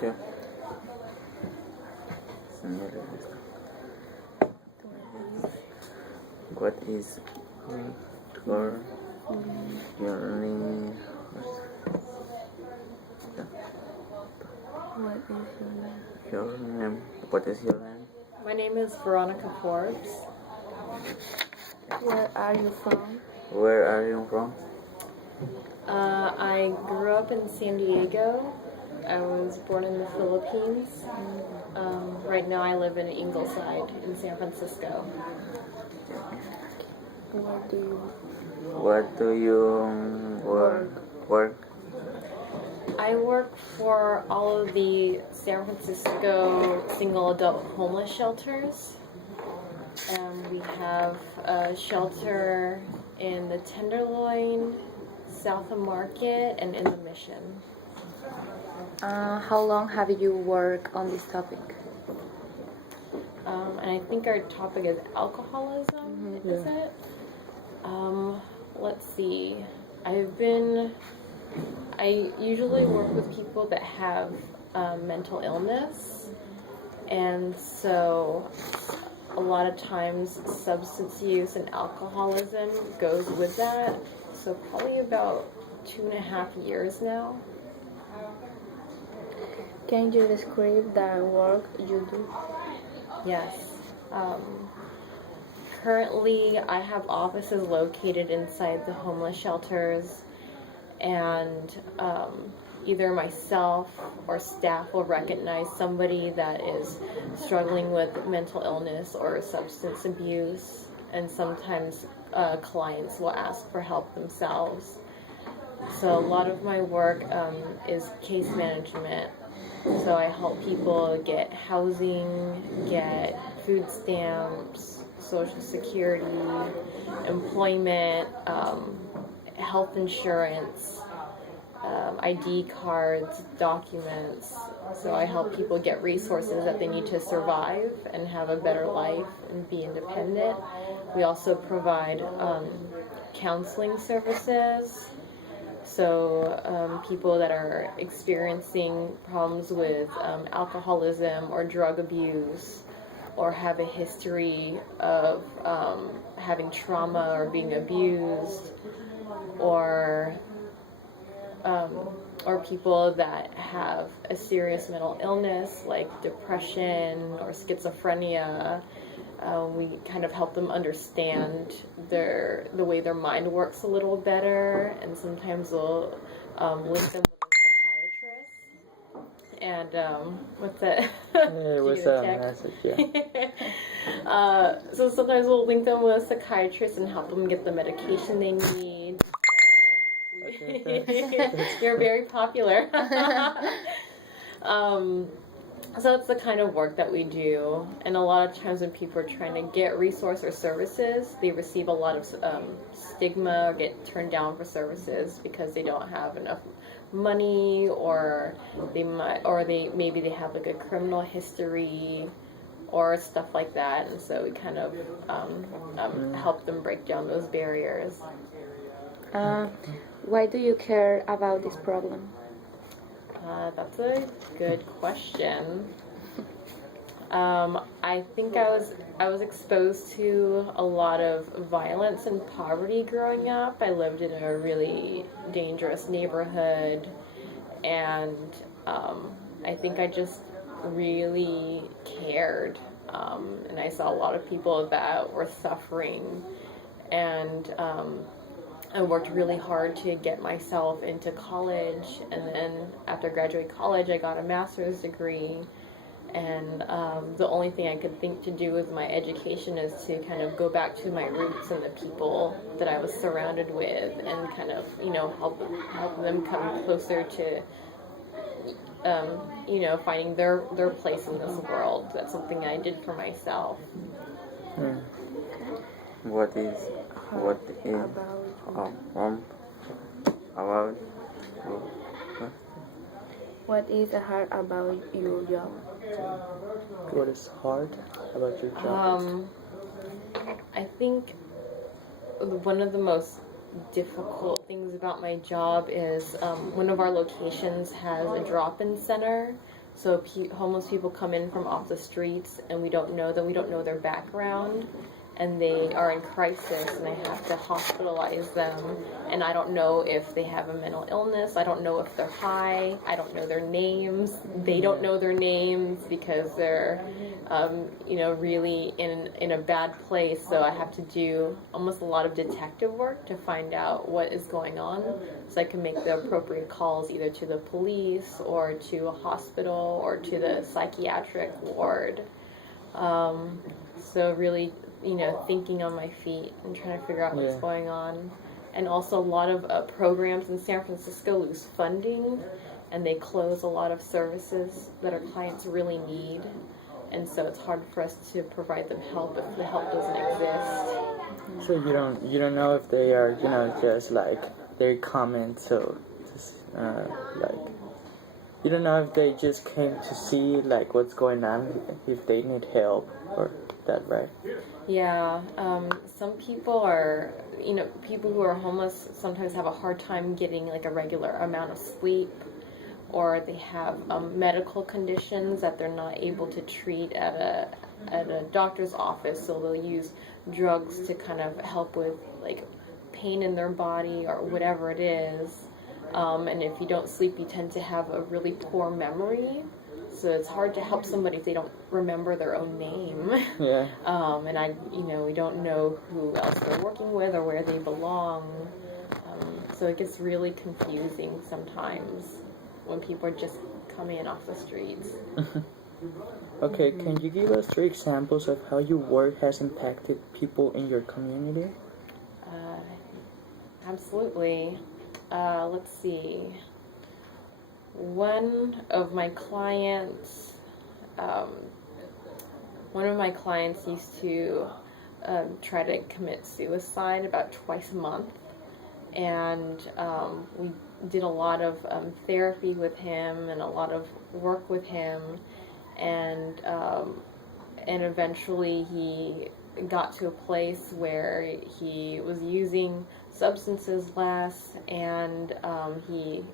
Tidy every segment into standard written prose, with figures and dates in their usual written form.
Ya. Señores, what is your name? What is your name? Your name. What is your name? My name is Veronica Forbes. Where are you from? Where are you from? I grew up in San Diego. I was born in the Philippines. Right now I live in Ingleside in San Francisco. What do you work? I work for all of the San Francisco single adult homeless shelters. We have a shelter in the Tenderloin, South of Market, and in the Mission. How long have you worked on this topic? And I think our topic is alcoholism, is it? Let's see. I usually work with people that have mental illness, and so a lot of times substance use and alcoholism goes with that. So probably about 2.5 years now. Can you describe the work you do? Yes. Currently, I have offices located inside the homeless shelters, and either myself or staff will recognize somebody that is struggling with mental illness or substance abuse, and sometimes clients will ask for help themselves. So a lot of my work is case management. So I help people get housing, get food stamps, Social Security, employment, health insurance, ID cards, documents. So I help people get resources that they need to survive and have a better life and be independent. We also provide counseling services. So people that are experiencing problems with alcoholism or drug abuse, or have a history of having trauma or being abused, or people that have a serious mental illness like depression or schizophrenia. We kind of help them understand the way their mind works a little better, and sometimes we'll link them with a psychiatrist. And what's that? Hey, what's that message? Yeah. So sometimes we'll link them with a psychiatrist and help them get the medication they need. You're very popular. So that's the kind of work that we do. And a lot of times when people are trying to get resource or services, they receive a lot of stigma or get turned down for services because they don't have enough money, or maybe they have like a criminal history or stuff like that. And so we kind of help them break down those barriers. Why do you care about this problem? That's a good question. I think I was exposed to a lot of violence and poverty growing up. I lived in a really dangerous neighborhood, and I think I just really cared. And I saw a lot of people that were suffering, and I worked really hard to get myself into college, and then after graduating college I got a master's degree, and the only thing I could think to do with my education is to kind of go back to my roots and the people that I was surrounded with, and kind of, help them come closer to finding their place in this world. That's something I did for myself. What is about What is hard about your job? What is hard about your job? I think one of the most difficult things about my job is one of our locations has a drop-in center. So homeless people come in from off the streets, and we don't know them. We don't know their background, and they are in crisis, and I have to hospitalize them. And I don't know if they have a mental illness. I don't know if they're high. I don't know their names. They don't know their names because they're, really in a bad place. So I have to do almost a lot of detective work to find out what is going on, so I can make the appropriate calls either to the police or to a hospital or to the psychiatric ward. So really, thinking on my feet and trying to figure out what's going on. And also a lot of programs in San Francisco lose funding, and they close a lot of services that our clients really need. And so it's hard for us to provide them help if the help doesn't exist. So you don't know if they are just like their comments, so just like you don't know if they just came to see like what's going on, if they need help or that, right? Yeah, some people are, people who are homeless sometimes have a hard time getting like a regular amount of sleep, or they have medical conditions that they're not able to treat at a doctor's office, so they'll use drugs to kind of help with like pain in their body or whatever it is. And if you don't sleep, you tend to have a really poor memory. So it's hard to help somebody if they don't remember their own name. Yeah. And we don't know who else they're working with or where they belong. So it gets really confusing sometimes when people are just coming in off the streets. Okay, can you give us 3 examples of how your work has impacted people in your community? Absolutely. Let's see. One of my clients used to try to commit suicide about twice a month, and we did a lot of therapy with him and a lot of work with him, and eventually he got to a place where he was using substances less, and he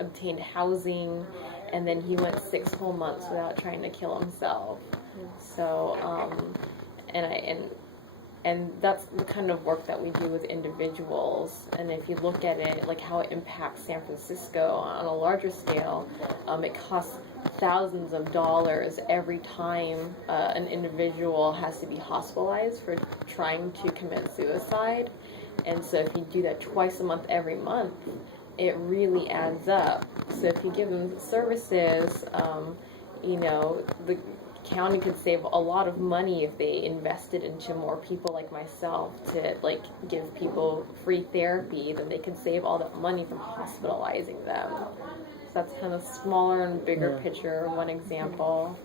obtained housing, and then he went 6 whole months without trying to kill himself. So and that's the kind of work that we do with individuals. And if you look at it, like how it impacts San Francisco on a larger scale, it costs thousands of dollars every time an individual has to be hospitalized for trying to commit suicide. And so if you do that twice a month every month, it really adds up. So if you give them services, the county could save a lot of money if they invested into more people like myself to like give people free therapy. Then they could save all that money from hospitalizing them. So that's kind of smaller and bigger picture, one example.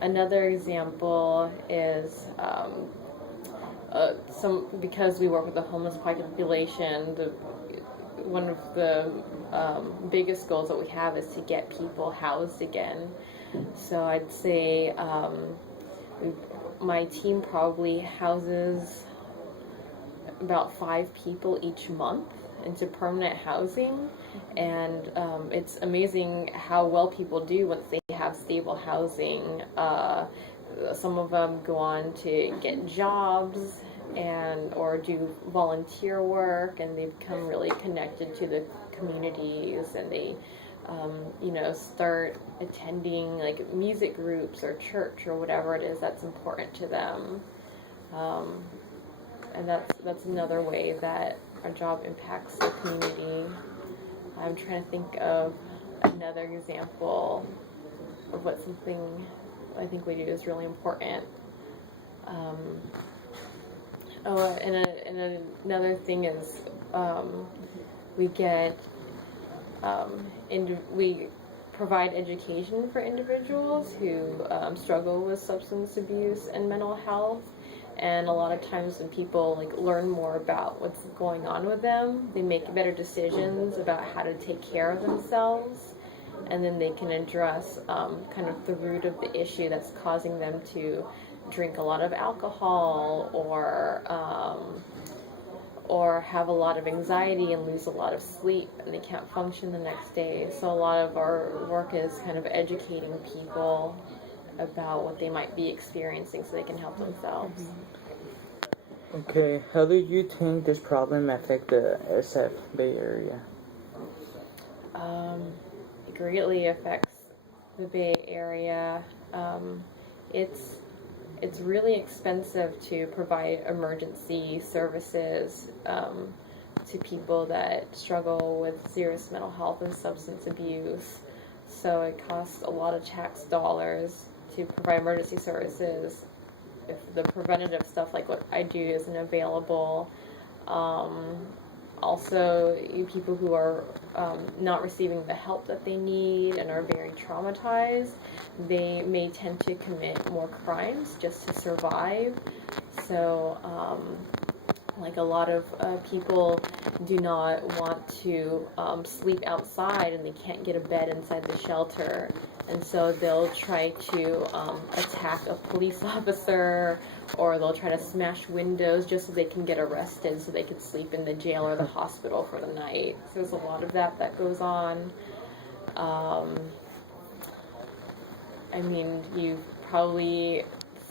Another example is because we work with the homeless population, one of the biggest goals that we have is to get people housed again. So I'd say my team probably houses about 5 people each month into permanent housing, and it's amazing how well people do once they have stable housing. Some of them go on to get jobs or do volunteer work, and they become really connected to the communities, and they start attending like music groups or church or whatever it is that's important to them. And that's another way that our job impacts the community. I'm trying to think of another example of what something I think we do is really important. Another thing is we get we provide education for individuals who struggle with substance abuse and mental health. And a lot of times when people like learn more about what's going on with them, they make better decisions about how to take care of themselves, and then they can address kind of the root of the issue that's causing them to drink a lot of alcohol or have a lot of anxiety and lose a lot of sleep, and they can't function the next day. So a lot of our work is kind of educating people about what they might be experiencing so they can help themselves. Okay, how do you think this problem affect the SF Bay Area? It greatly affects the Bay Area. It's really expensive to provide emergency services to people that struggle with serious mental health and substance abuse. So it costs a lot of tax dollars to provide emergency services if the preventative stuff like what I do isn't available. Also, people who are not receiving the help that they need and are very traumatized, they may tend to commit more crimes just to survive. So, like a lot of people do not want to sleep outside, and they can't get a bed inside the shelter, and so they'll try to attack a police officer, or they'll try to smash windows just so they can get arrested so they can sleep in the jail or the hospital for the night. So there's a lot of that goes on. I mean, you've probably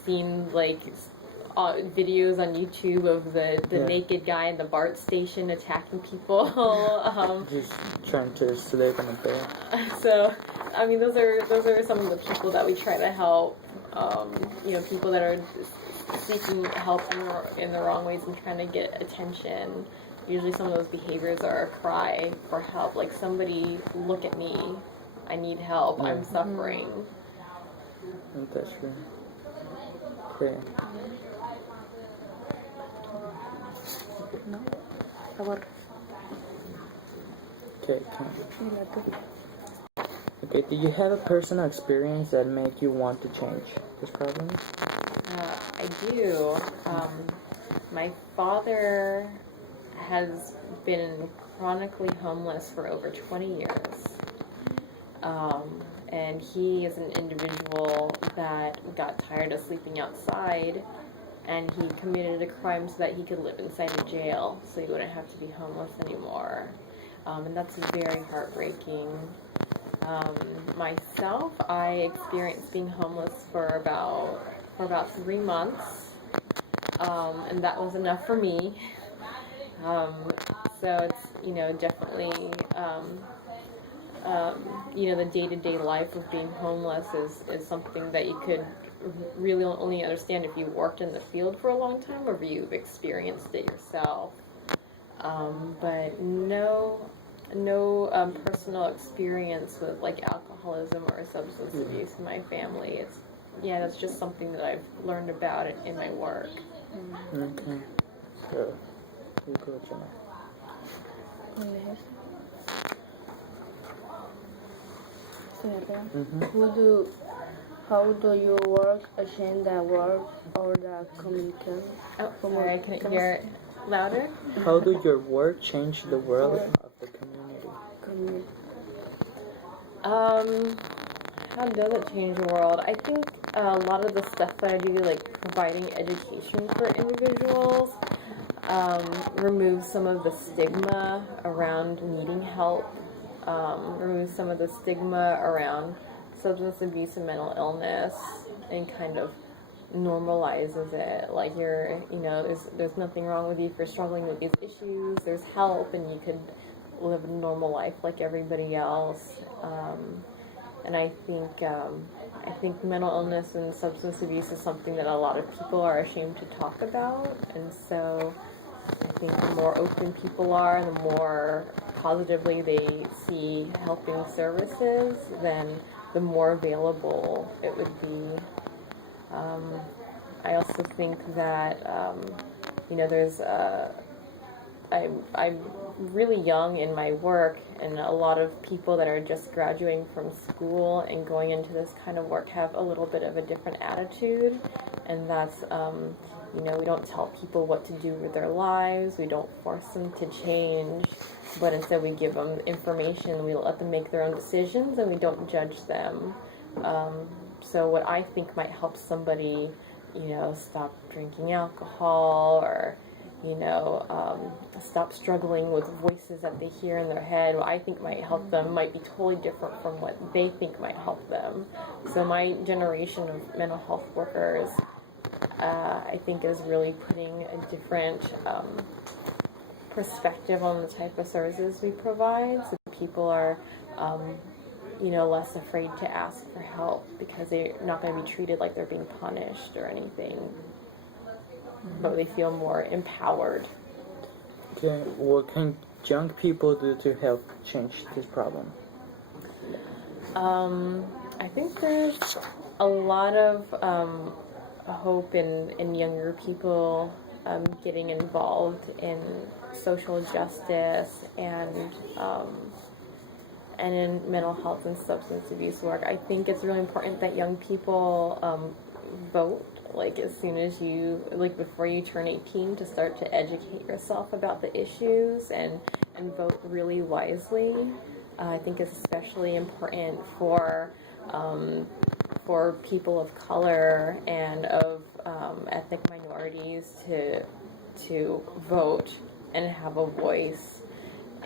seen like videos on YouTube of the naked guy in the BART station attacking people. Just trying to sleep in a bed. So, I mean, those are some of the people that we try to help. People that are seeking help in the wrong ways and trying to get attention. Usually, some of those behaviors are a cry for help. Like, somebody look at me. I need help. I'm suffering. That's true. Okay. No. Sabor. Okay. Okay. Do you have a personal experience that made you want to change this problem? I do. My father has been chronically homeless for over 20 years. And he is an individual that got tired of sleeping outside, and he committed a crime so that he could live inside a jail so he wouldn't have to be homeless anymore. And that's very heartbreaking. Myself, I experienced being homeless for about 3 months, and that was enough for me. So it's definitely the day-to-day life of being homeless is something that you could really only understand if you worked in the field for a long time or if you've experienced it yourself. But no personal experience with like alcoholism or substance abuse in my family. That's just something that I've learned about it in my work. Okay. So, you go, Jenna. How do you work change the world or the community? Oh, sorry, I couldn't hear it louder. How do your work change the world of the community? How does it change the world? I think a lot of the stuff that I do, like providing education for individuals, removes some of the stigma around needing help, removes some of the stigma around substance abuse and mental illness, and kind of normalizes it. Like there's nothing wrong with you for struggling with these issues. There's help, and you could live a normal life like everybody else. And I think mental illness and substance abuse is something that a lot of people are ashamed to talk about, and so I think the more open people are, the more positively they see helping services, then the more available it would be. I also think that there's I'm really young in my work, and a lot of people that are just graduating from school and going into this kind of work have a little bit of a different attitude, and that's we don't tell people what to do with their lives, we don't force them to change, but instead we give them information, we let them make their own decisions, and we don't judge them. So what I think might help somebody stop drinking alcohol, or stop struggling with voices that they hear in their head. What I think might help them might be totally different from what they think might help them. So my generation of mental health workers, I think, is really putting a different perspective on the type of services we provide. So people are, less afraid to ask for help because they're not going to be treated like they're being punished or anything. But they feel more empowered. Okay, what can young people do to help change this problem? I think there's a lot of hope in younger people getting involved in social justice and in mental health and substance abuse work. I think it's really important that young people vote, like as soon as before you turn 18, to start to educate yourself about the issues and vote really wisely. I think it's especially important for people of color and of ethnic minorities to vote and have a voice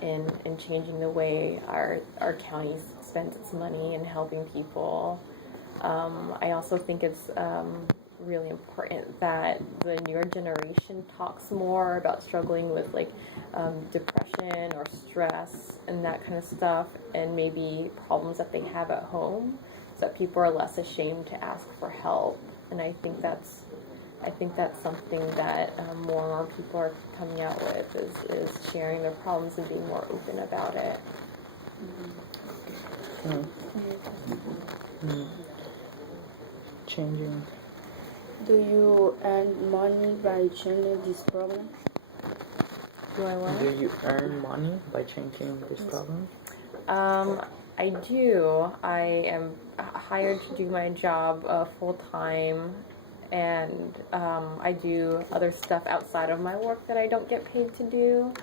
in changing the way our county spends its money and helping people. I also think it's really important that the newer generation talks more about struggling with depression or stress and that kind of stuff, and maybe problems that they have at home, so that people are less ashamed to ask for help. And I think that's something that more and more people are coming out with is sharing their problems and being more open about it. Changing. Do you earn money by changing this problem? Do I want? Do you earn money by changing this problem? I do. I am hired to do my job full time, and I do other stuff outside of my work that I don't get paid to do.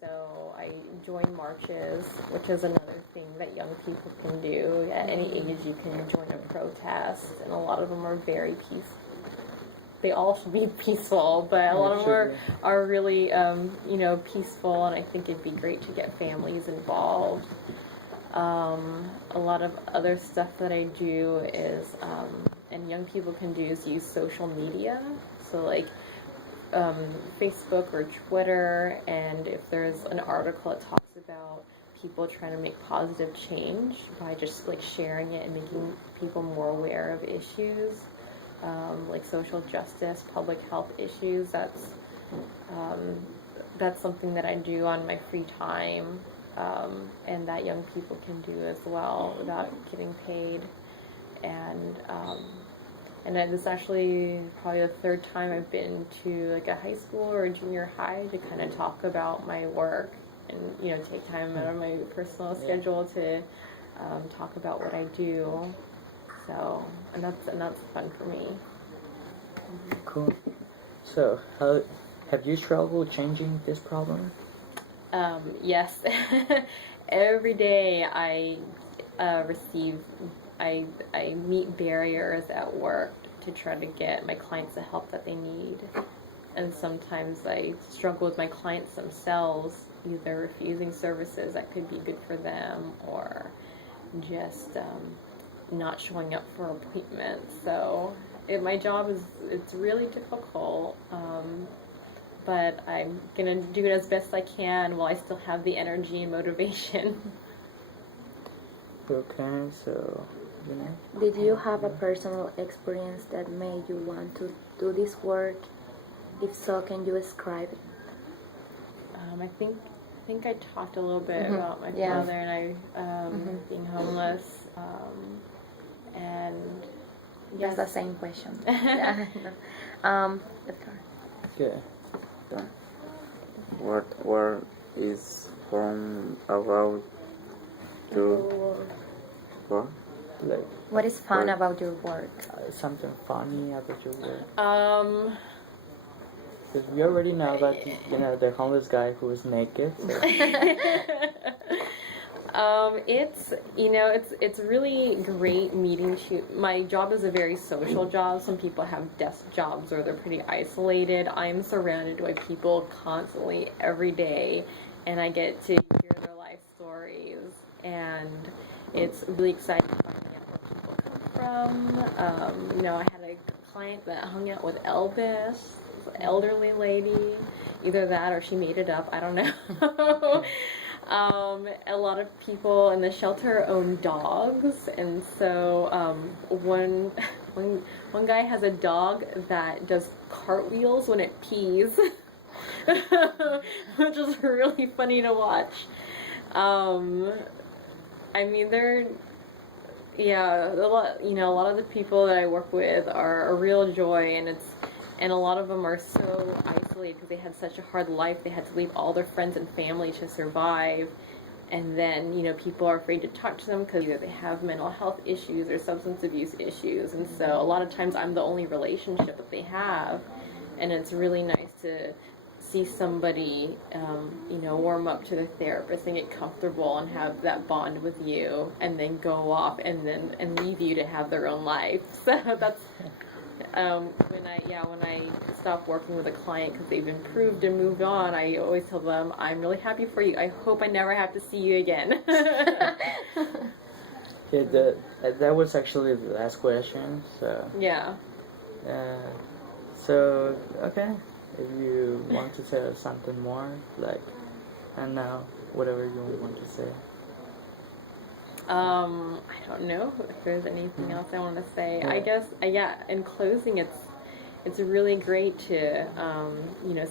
So I join marches, which is another thing that young people can do. At any age, you can join a protest, and a lot of them are very peaceful. They all should be peaceful, but a lot of them are really, peaceful, and I think it'd be great to get families involved. A lot of other stuff that I do is, and young people can do, is use social media. So Facebook or Twitter, and if there's an article that talks about people trying to make positive change by just sharing it and making people more aware of issues, like social justice, public health issues, that's something that I do on my free time, and that young people can do as well without getting paid. And it's actually probably the third time I've been to a high school or a junior high to kind of talk about my work and take time out of my personal schedule to talk about what I do. So and that's fun for me. Cool. So how have you struggled changing this problem? Yes. Every day I meet barriers at work to try to get my clients the help that they need. And sometimes I struggle with my clients themselves, either refusing services that could be good for them or just not showing up for appointments. So my job it's really difficult, but I'm gonna do it as best I can while I still have the energy and motivation. Okay, so Did you have a personal experience that made you want to do this work? If so, can you describe it? I think I talked a little bit about my father and I being homeless, and Yes, the same question. okay. What word is from about to what? Like What is fun about your work? something funny about your work. Um, Because we already know about the homeless guy who was naked. So. It's really great meeting my job is a very social job. Some people have desk jobs or they're pretty isolated. I'm surrounded by people constantly every day, and I get to hear their life stories, and it's really exciting finding out where people come from. I had a client that hung out with Elvis, an elderly lady. Either that or she made it up. I don't know. A lot of people in the shelter own dogs, and so one guy has a dog that does cartwheels when it pees, which is really funny to watch. I mean, a lot of the people that I work with are a real joy, and a lot of them are so isolated because they had such a hard life. They had to leave all their friends and family to survive. And then, people are afraid to talk to them because either they have mental health issues or substance abuse issues. And so a lot of times I'm the only relationship that they have. And it's really nice to see somebody, warm up to their therapist and get comfortable and have that bond with you and then go off and leave you to have their own life. So that's... when I stop working with a client because they've improved and moved on, I always tell them, I'm really happy for you. I hope I never have to see you again. Yeah, that was actually the last question. So yeah. So okay, if you want to tell something more, and now whatever you want to say. I don't know if there's anything else I want to say. I guess, in closing, it's really great to,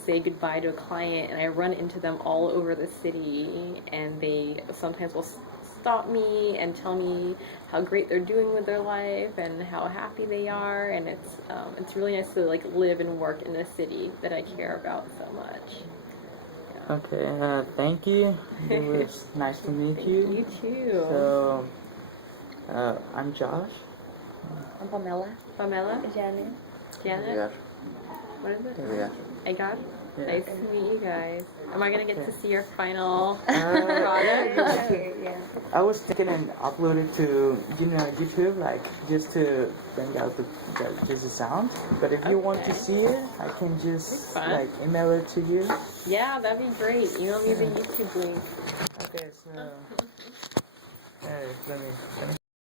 say goodbye to a client, and I run into them all over the city, and they sometimes will stop me and tell me how great they're doing with their life and how happy they are, and it's really nice to, live and work in a city that I care about so much. Okay, thank you. It was nice to meet you. You too. So, I'm Josh. I'm Pamela. Pamela? Janet. Janet? What is it? Yeah. Agar? Yeah. Nice to meet you guys. Am I going to get to see your final Uh, product? Yeah. I was thinking and upload it to YouTube, just to bring out just the sound. But if you want to Okay. see it, I can just fun. email it to you. Yeah, that'd be great. Email me the YouTube link. Okay, so let me